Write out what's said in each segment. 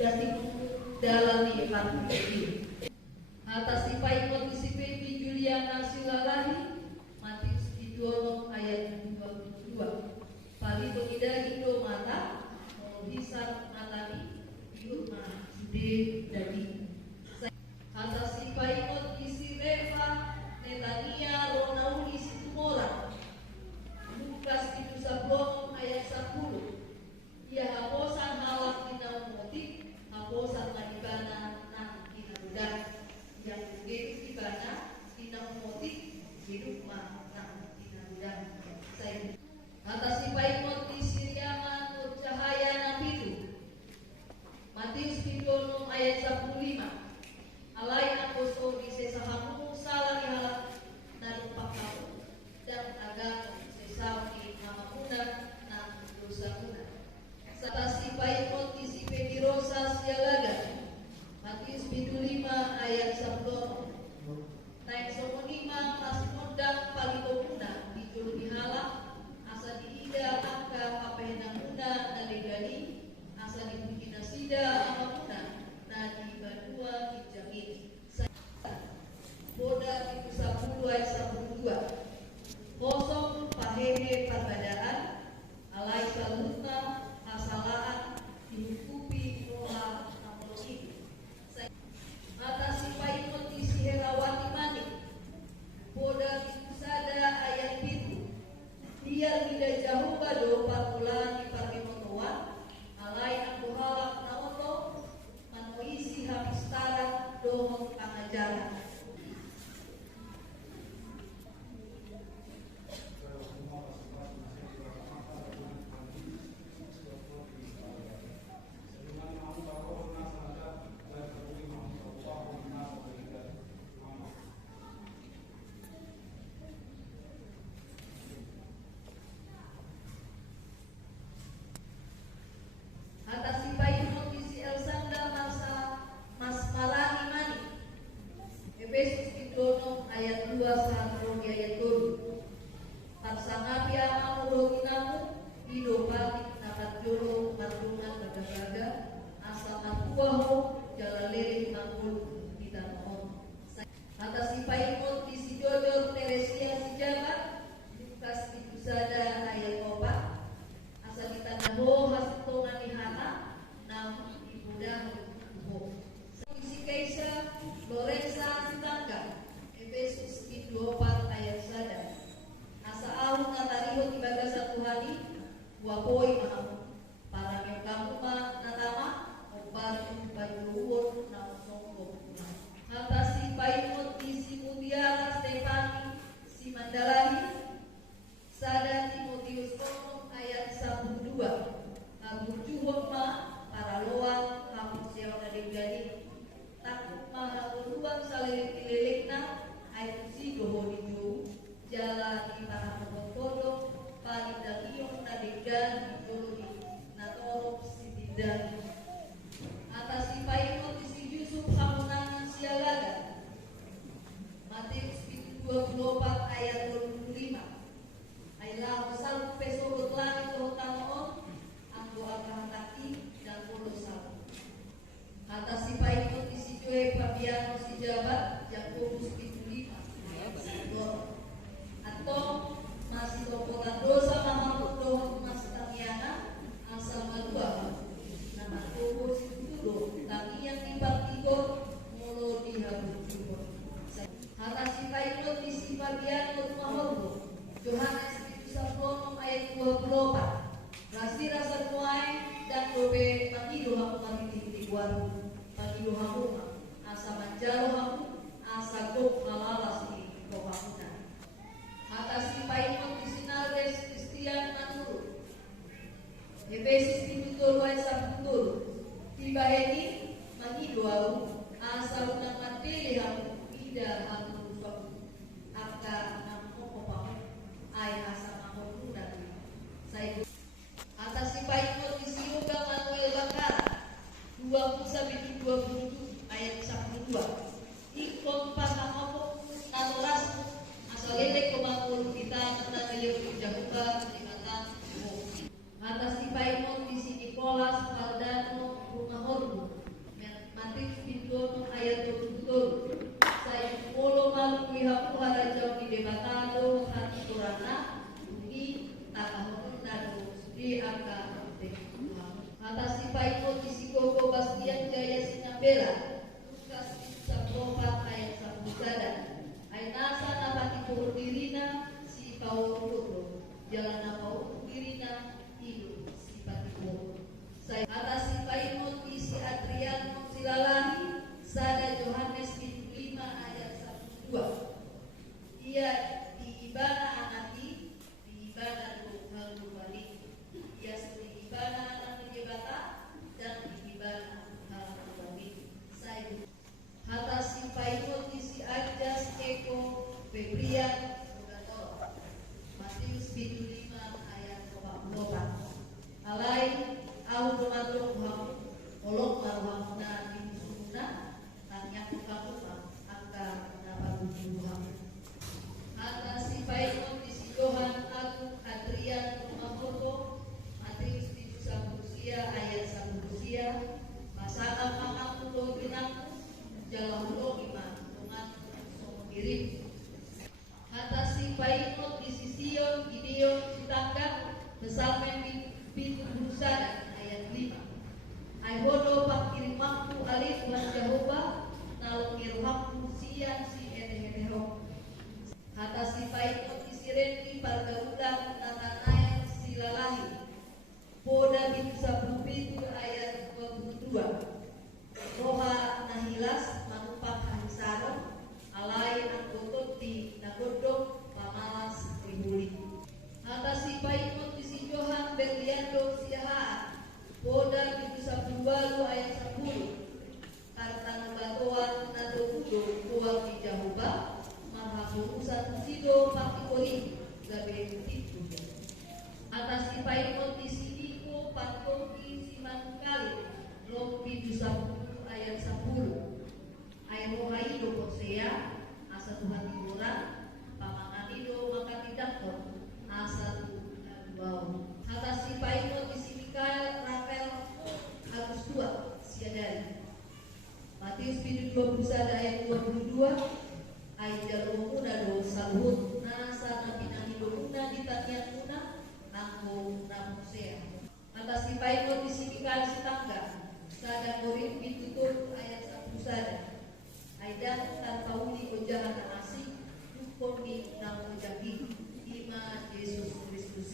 dati dalam lipat atas ipaikot isipepi Juliana Silalahi Matius Idolong ayat 22 Pali pengidagi do mata Mohisar matani Yurma Jude dadi atas ipaikot isi Reva Netania Ronauli Situmora Lukas itu Sablon ayat 10 ia haposan halak tina motik haposan madibana nang kinarudan yang begitu dibana tina motik hidup nang kinarudan saya atas ipaikot di Siriaman Nur Cahaya Nabitu Matius 26 ayat 15 alai aposto di sesahamu salah halak dan pakamu dan agak sesau di mamamuna nang dosa muna Satasi paikot isi pedirosa sialaga Matius 5 ayat 10 naik somonima masih modang palikopuna dijulu dihalak asa diida angka papehenamuna nalegani asa dibukina sida amamuna na di badua dijamin boda itu 10 ayat 12 kosong pahehe perbedaan alai salutna asalaan dihukupi roha namologi atas ipaikot isi herawati manik boda bisada ayat itu biar tidak jauh bado pamulan di parkemotoan alai aku halak naoto manoisi habis tarat dohong pengajaran atas ipaikot isi Elsanda masa masmalani mani Efesus Idono ayat 2 sampai ayat 2 Tarsangapi amamulogi namu Idopati nakat jolo Marungan bagaga Asa matuaho Jalalere nangkul Kita mohon atas ipaikot isi Jodor Teresia si Jabat Lukas Idusada ayat 4 asa ditanaho hasungan nihana nam ibudah ho isi Kaisa Lorenza Sitangga Efesus 24 ayat sada asa ahun natariho tibaga satu hari wapoi mahamu para mengkamuma natama obar bayuwon nam songko atas si paimot isi Mutiara Stefani si Mandalahi sada Timotius ayat 12 Abujuhon ma para loan kamu siapa nadegani takut maha beruang salilik-lilikna ayat si goho dijo jala di para pokok-pokok palidakion nadegan dijoli natorok si bidani atas si paikot si Yusuf hamunangan sialaga Matius 24 ayat 25 Ailah sal pesorot langit tanoon anggo agahantaki dan polo sal. Atas si paikot isi Joe Fabiano si Jabat Yakobus 5 atau masih tokotan dosa mamaput dohon masih tangiana asal madua nama Yakobus itu tangi yang timbang tigo mulu dihabut jubon. Atas si paikot isi Fabiano mahorbo Yohanes Sabon ayat 24 Rasi rasa muai dan dobe pagido hamu mati waru pagido hamu asa manjalo hamu asa gok malalas di kohapuna atas si paikot di Sinaldes Kristian Manuru Efesus 7 ayat 10 tiba ini magido hamu asa unang matili hamu ida hamu akka namu kopamu ay asa atas si paikot di Siuga Manuel Bakara 20-27 ayat 12 ikon pasamapok natorasmu asalele kumangul kita menangayau jahuka dikatakan atas si paikot di Nikolas Caldano rumah hormu di angka atas sipai notisi koko Bastian Jaya Sinambela Lukas Sabropat ayat Sabusada Ainasa napati pohon dirina si Paul Rukro jalan napau dirina hidup si pati pohon saya atas sipai notisi Adrian Silalahi Sada Yohanes 5 ayat 1-2 ia diibana anaki diibana hal berbalik ia diibana dan diibana hal berbalik saya atas simpai notisi Ajas Eko Febrian Rogator Matius 5 ayat 44 alai au domadro ham olok marhamna di sumuna tanya kuka angka dapat ham atas simpai notisi Johan Agung Adrian Romamoto Matius 1 ayat 1 masalah makan pulau binang jalan pulau iman dengan kirim atas simpai notisi Sion Gideon Sitangga besalmen pintu Busada ayat 5 Aihodo pakirim waktu alif wan Jehovah nalungir waktu siang si eneheho atas simpai notisi Renti Pargaulang Natanael Silalahi Poda bisa pintu ayat 22 Roha Nahilas Manupak Hanisaro Alai Anggotot di Nagodok Pamalas Ribuli atas sipai notisi Johan Berliando Siahaan Poda bisa Balu ayat 10 Kartana Batoan Nado Kudo Kual di Jahoba Marhabu Usat Sido Pakikori Gabe Titu atas sipai notisi Pantoki Siman Kali Lopi Dusabulu ayat 10 Airohaido Kosea Asa Tuhan Tiburan Pamanganido maka tidak Asa Tuhan Bau atas sipai notisi Mikael Rafael Agus 2 Siadari Matius 21 ayat 22 Aijal Muna do Salhut Nasa Nabinani Domuna Ditanian Muna Nangko Namusea atas sipai notisi Mikael Sitangga Sada Korin ditutup ayat 1 Sada Aidan tanpa uli ojahan asing Dukon di nama ojaki Ima Yesus Kristus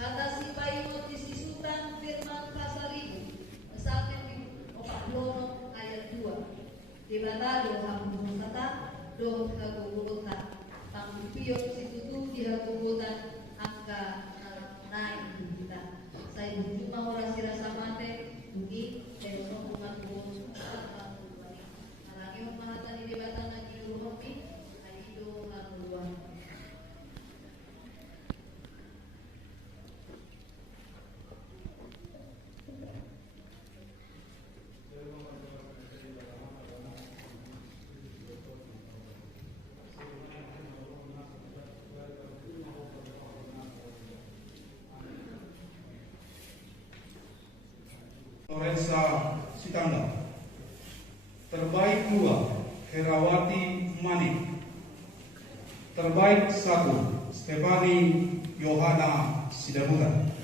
atas sipai notisi Sultan Firman Pasaribu Pesantren Opak Lono ayat 2 Debata doha Musata doh Hagogotan Panggupion situtu di Hagogotan angka naik kita saya berjumpa orang sirasa mate bumi dan hubungan bos alami memahatan di debatan lagi luhomi aido haluan Lorenza Sitangga. Terbaik 2 Herawati Manik. Terbaik 1 Stefani Yohana Sidabutan.